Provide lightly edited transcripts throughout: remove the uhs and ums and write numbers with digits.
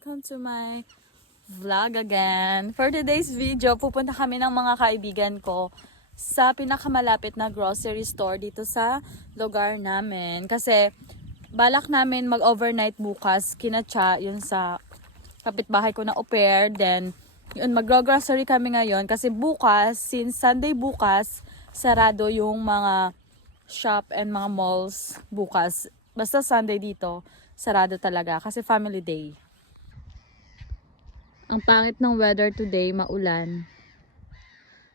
welcome to my vlog again. For today's video, pupunta kami ng mga kaibigan ko sa pinakamalapit na grocery store dito sa lugar namin. Kasi balak namin mag-overnight bukas kinatsa yun sa kapitbahay ko na au pair. Then yun, mag-grocery kami ngayon kasi bukas, since Sunday bukas, sarado yung mga shop and mga malls bukas. Basta Sunday dito, sarado talaga kasi family day. Ang pangit ng weather today, maulan.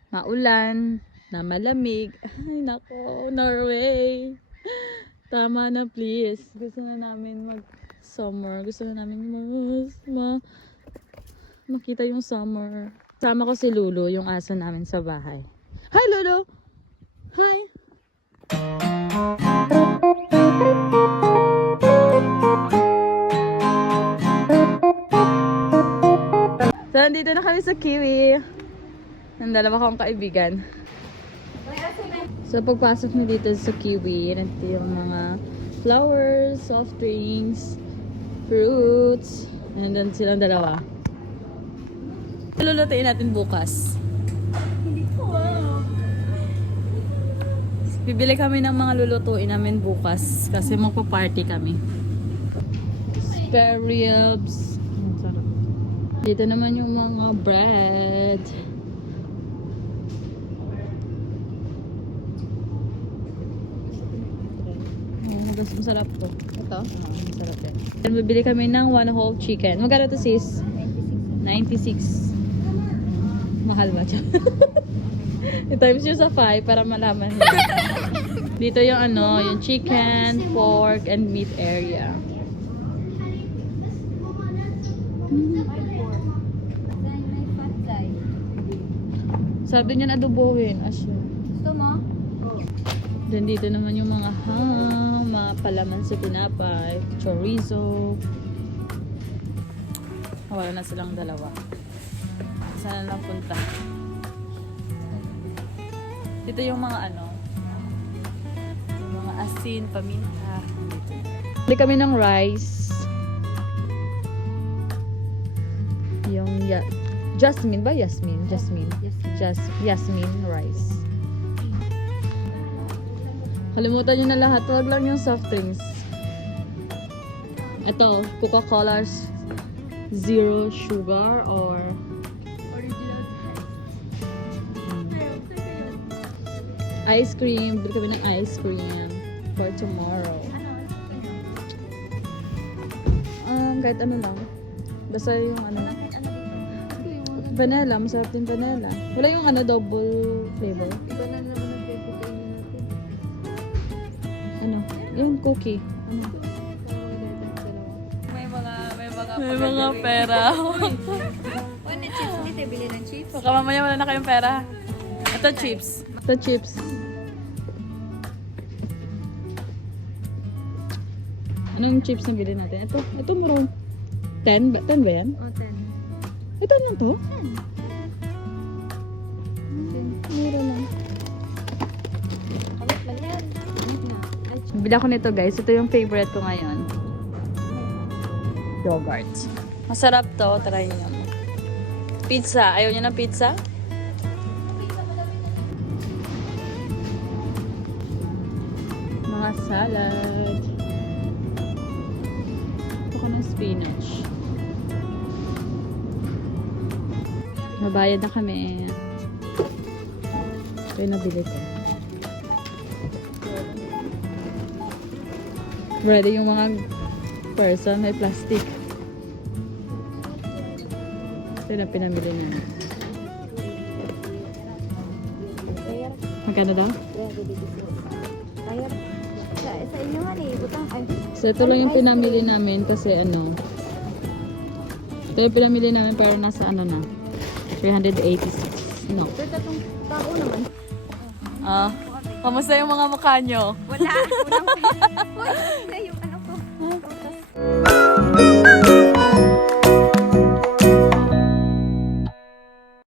Maulan, na malamig. Ay nako, Norway. Tama na please. Gusto na namin mag-summer. Gusto na namin makita yung summer. Sama ko si Lulu, yung aso namin sa bahay. Hi Lulu! Hi! So, nandito na kami sa Kiwi. Ng dalawa kong kaibigan. So, pagpasok na dito sa Kiwi, nandito yung mga flowers, soft drinks, fruits, and then silang dalawa. Lulutuin natin bukas. Bibili kami ng mga lulutuin namin bukas kasi magpa-party kami. Spare ribs. Dito naman yung mga bread. Masarap to. Ito? Masarap yan. Then bibili kami ng one whole chicken. Magkano to sis? 96. Mahal ba siya? I-times nyo sa 5 para malaman nyo. Dito yung yung chicken, pork, and meat area. Sabi niya adobohin. Asya. Gusto mo? Then dito naman yung mga ham, mga palaman sa tinapay, chorizo. Wala na silang dalawa. Saan lang punta? Dito yung mga yung mga asin, paminta. Bili kami ng rice. Yung Jasmine ba? Yasmin rice. Kalimutan nyo na lahat. Huwag lang yung soft drinks. Ito, Coca-Cola zero sugar or ice cream. Bili kami ng ice cream for tomorrow. Kahit ano lang. Basta yung vanilla. Masarap din vanilla. Wala yung double flavor. Iba na naman ang flavor kainin natin. Yung cookie. May May mga pera. Ano chips? Hindi tayo bili ng chips? Baka mamaya wala na kayong pera. Ito chips. Ano yung chips na bilhin natin? Ito murong 10 ba yan? O, 10. Ito lang to? Mura lang. Kalit lang yan. Bili ako nito guys. Ito yung favorite ko ngayon. Yogurt. Masarap to. Try nyo. Pizza. Ayaw nyo ng pizza? Mga salad. Ito ko ng spinach. Mabayad na kami. Ito yung nabili ko. Ready yung mga person. May plastic. Ito na pinamili niya. Magkano daw? Sa inyo nga butang. So ito lang yung pinamili namin kasi ito yung pinamili namin para nasa na 386. No. Ito tatong tao naman. Kamusta yung mga mukha nyo? Wala. Unang